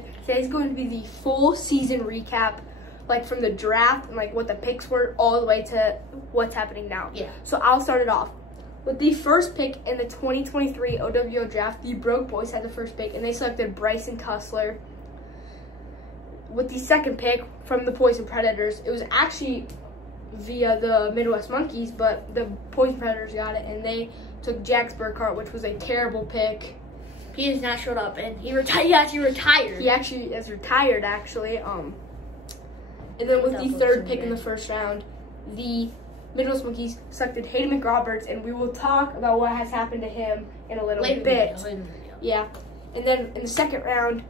Smith. Today's going to be the full season recap, like from the draft and like what the picks were all the way to what's happening now. Yeah. So I'll start it off. With the first pick in the 2023 O.W.L draft, the Broke Boys had the first pick, and they selected Bryson Tussler. With the second pick from the Poison Predators, it was actually via the Midwest Monkeys, but the Poison Predators got it, and they took Jax Burkhart, which was a terrible pick. He has not showed up, and he actually retired. He actually is retired, actually. And then with the third pick in the first round, the Midwest Monkeys selected Hayden McRoberts, and we will talk about what has happened to him in a little bit. Yeah. And then in the second round,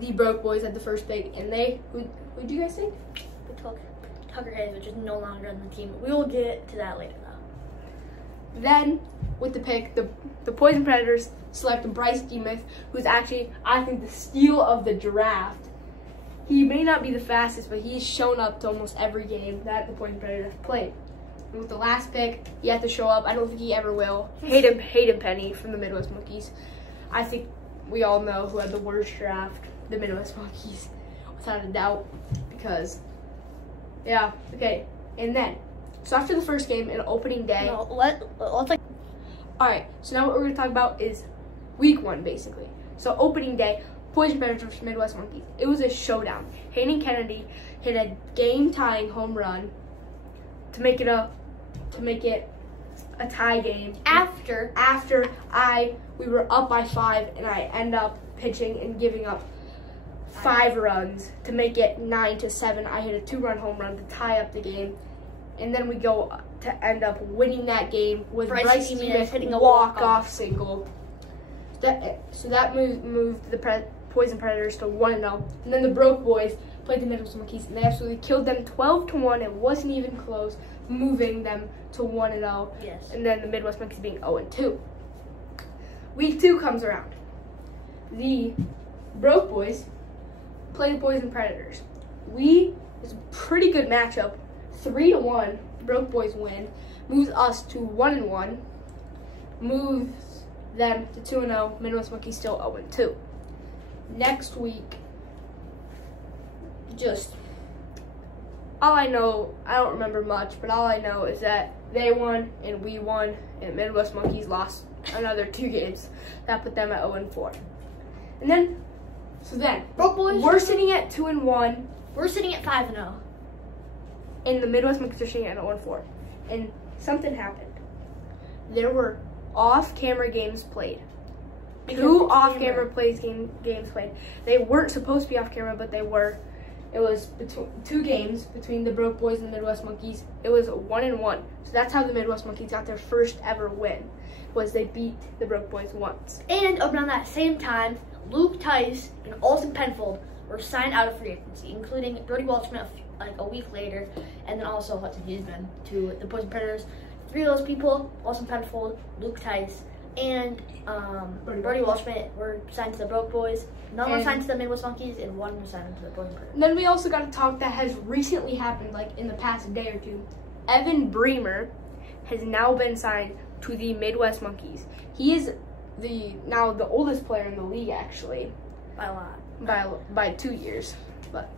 the Broke Boys had the first pick, and they, who'd you guys think? Tucker Hayes, which is no longer on the team. We will get to that later, though. Then, with the pick, the Poison Predators selected Bryce Demuth, who's actually, I think, the steal of the draft. He may not be the fastest, but he's shown up to almost every game that the Poison Predators played. And with the last pick, he had to show up. I don't think he ever will. Hayden Penny from the Midwest Monkeys. I think we all know who had the worst draft, the Midwest Monkeys, without a doubt, because, yeah, okay. And then, so after the first game and opening day. No, let's like. All right, so now what we're going to talk about is week one, basically. So opening day, Poison Predators versus Midwest Monkeys. It was a showdown. Hayden Kennedy hit a game-tying home run to make it a tie game. After we were up by 5, and I end up pitching and giving up 5 runs to make it 9-7. I hit a 2-run home run to tie up the game, and then we go to end up winning that game with Bryce Demuth hitting a walk-off single. So that moved the Poison Predators to 1-0, and then the Broke Boys played the Midwest Monkeys, and they absolutely killed them 12-1. It wasn't even close, moving them to 1-0. Yes. And then the Midwest Monkeys being 0-2. Week 2 comes around. The Broke Boys play the Poison Predators. It's a pretty good matchup. 3-1. Broke Boys win. Moves us to 1-1. Moves them to 2-0. Midwest Monkeys still 0-2. Next week, all I know, I don't remember much, but all I know is that they won and we won, and Midwest Monkeys lost another 2 games. That put them at 0-4. And then, Broke Boys, we're sitting at 2-1. We're sitting at 5-0. And the Midwest Monkeys are sitting at 0-4. And something happened. There were off-camera games played. 2 off-camera games played. They weren't supposed to be off-camera, but they were. It was 2 games between the Broke Boys and the Midwest Monkeys. It was 1-1. So that's how the Midwest Monkeys got their first ever win, was they beat the Broke Boys once. And around that same time, Luke Tice and Olsen Penfold were signed out of free agency, including Brody Waldschmidt like a week later, and then also Hudson Huseman to the Poison Predators. 3 of those people, Olsen Penfold, Luke Tice, and Brody Waldschmidt were signed to the Broke Boys. None was signed to the Midwest Monkeys, and 1 was signed to the Poison Predators. Then we also got to talk that has recently happened, like in the past day or 2. Evan Bremer has now been signed to the Midwest Monkeys. He is now the oldest player in the league, actually. By a lot. By 2 years. But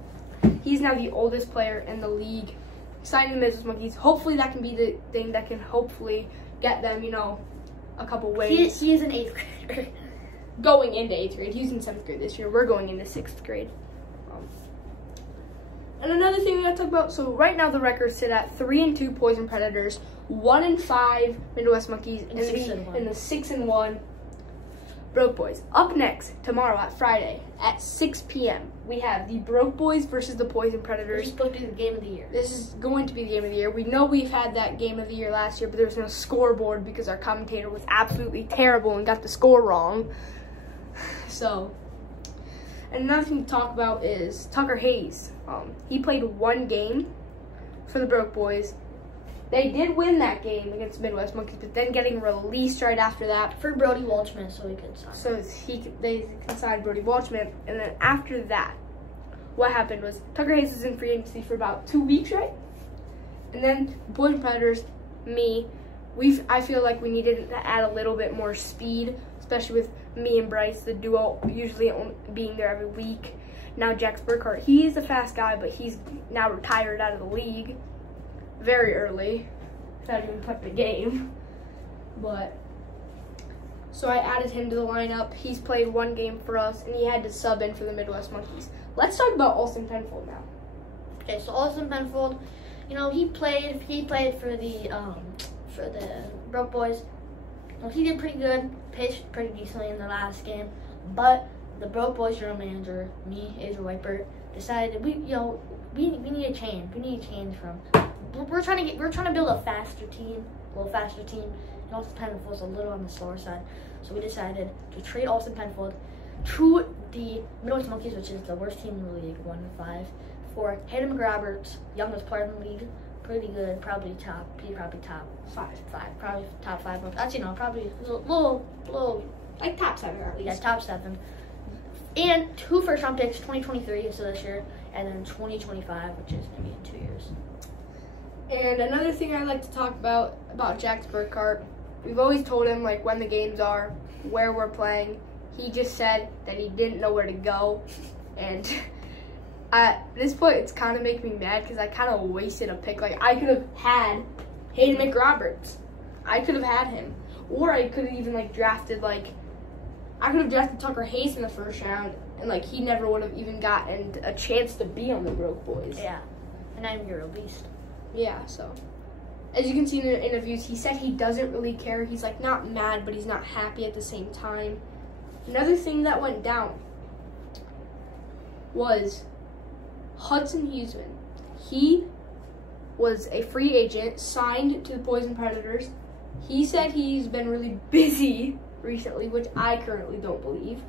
he's now the oldest player in the league, signed to the Midwest Monkeys. Hopefully that can be the thing that can hopefully get them, a couple wins. He is an 8th grader. Going into 8th grade. He's in 7th grade this year. We're going into 6th grade. And another thing we got to talk about, so right now the records sit at 3-2 Poison Predators, 1-5 Midwest Monkeys, and the 6-1 Broke Boys. Up next, tomorrow at Friday at 6 p.m., we have the Broke Boys versus the Poison Predators. This is supposed to be the game of the year. This is going to be the game of the year. We know we've had that game of the year last year, but there was no scoreboard because our commentator was absolutely terrible and got the score wrong. So, and another thing to talk about is Tucker Hayes. He played 1 game for the Broke Boys. They did win that game against Midwest Monkeys, but then getting released right after that for Brody Waldschmidt, so he could sign. So they could sign Brody Waldschmidt, and then after that, what happened was Tucker Hayes was in free agency for about 2 weeks, right? And then the Poison Predators, I feel like we needed to add a little bit more speed. especially with me and Bryce, the duo usually being there every week. Now Jax Burkhardt, he's a fast guy, but he's now retired out of the league very early, not even playing the game. But so I added him to the lineup. He's played one game for us, and he had to sub in for the Midwest Monkeys. Let's talk about Austin Penfold now. Okay, so Austin Penfold, you know, he played for the Broke Boys. Well, he did pretty good, pitched pretty decently in the last game, but the Broke Boys general manager, me, A.J. Wiper, decided we need a change. We need a change from. We're trying to build a little faster team. And Austin Penfold's a little on the slower side, so we decided to trade Austin Penfold to the Midwest Monkeys, which is the worst team in the league, 1-5, for Hayden McRoberts, youngest player in the league, pretty good, probably top five. Actually, no, probably a little Like top 7 at least. Yeah, top 7. And 2 first-round picks, 2023, so this year, and then 2025, which is going to be in 2 years. And another thing I'd like to talk about Jax Burkhardt, we've always told him like when the games are, where we're playing. He just said that he didn't know where to go, and at this point it's kind of making me mad because I kind of wasted a pick. Like I could have had Hayden McRoberts, I could have had him, or I could have even like drafted Tucker Hayes in the first round, and like he never would have even gotten a chance to be on the Broke Boys. Yeah, and I'm your beast. Yeah, so as you can see in the interviews, he said he doesn't really care. He's like not mad, but he's not happy at the same time. Another thing that went down was Hudson Huseman. He was a free agent, signed to the Poison Predators. He said he's been really busy recently, which I currently don't believe.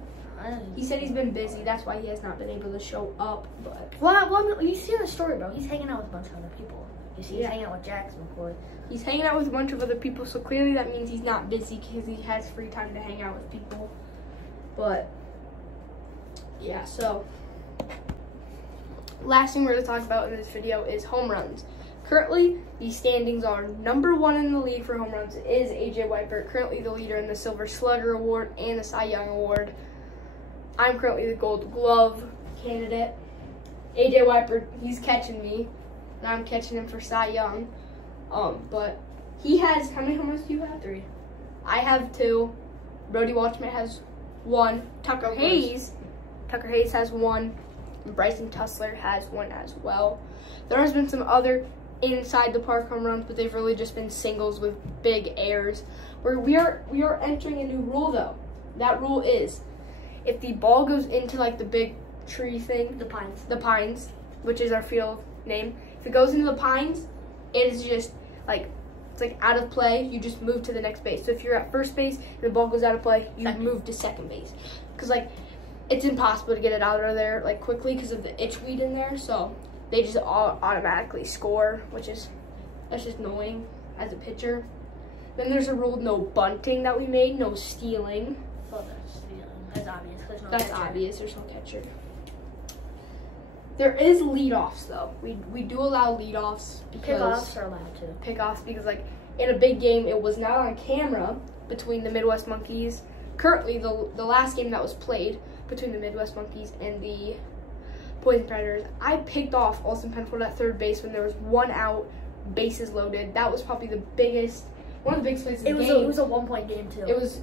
He said he's been busy. That's why he has not been able to show up. But well, you see the story, bro. He's hanging out with a bunch of other people. You see, he's hanging out with Jackson, McCoy. He's hanging out with a bunch of other people, so clearly that means he's not busy because he has free time to hang out with people. But yeah, so last thing we're going to talk about in this video is home runs. Currently, the standings are #1 in the league for home runs is A.J. Wiper, currently the leader in the Silver Slugger Award and the Cy Young Award. I'm currently the Gold Glove candidate. A.J. Wiper, he's catching me, and I'm catching him for Cy Young. But he has, how many home runs do you have? 3. I have 2. Brody Walshman has 1. Tucker Hayes has 1. And Bryson Tussler has 1 as well. There has been some other inside the park home runs, but they've really just been singles with big airs. We are entering a new rule though. That rule is if the ball goes into like the big tree thing, the pines, which is our field name. If it goes into the pines, it is just like it's like out of play. You just move to the next base. So if you're at first base and the ball goes out of play, you move to second base. Because like it's impossible to get it out of there like quickly because of the itchweed in there. So they just all automatically score, that's just annoying as a pitcher. Then there's a rule, no bunting that we made, no stealing. Well, that's obvious. That's obvious. There's no catcher. There is leadoffs though. We do allow leadoffs because pickoffs are allowed to. Pickoffs because like in a big game, it was not on camera between the Midwest Monkeys. Currently, the last game that was played between the Midwest Monkeys and the Poison Predators, I picked off Austin Penfold at third base when there was 1 out, bases loaded. That was probably one of the biggest plays of the game. It was a 1-point game too. It was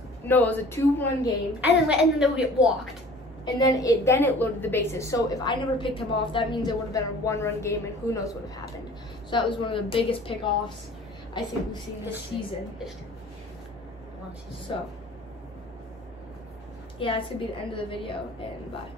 a 2-1 game. And then they would get walked. And then it loaded the bases. So if I never picked him off, that means it would have been a 1-run game, and who knows what would have happened. So that was one of the biggest pickoffs I think we've seen this season. So yeah, that's gonna be the end of the video, and bye.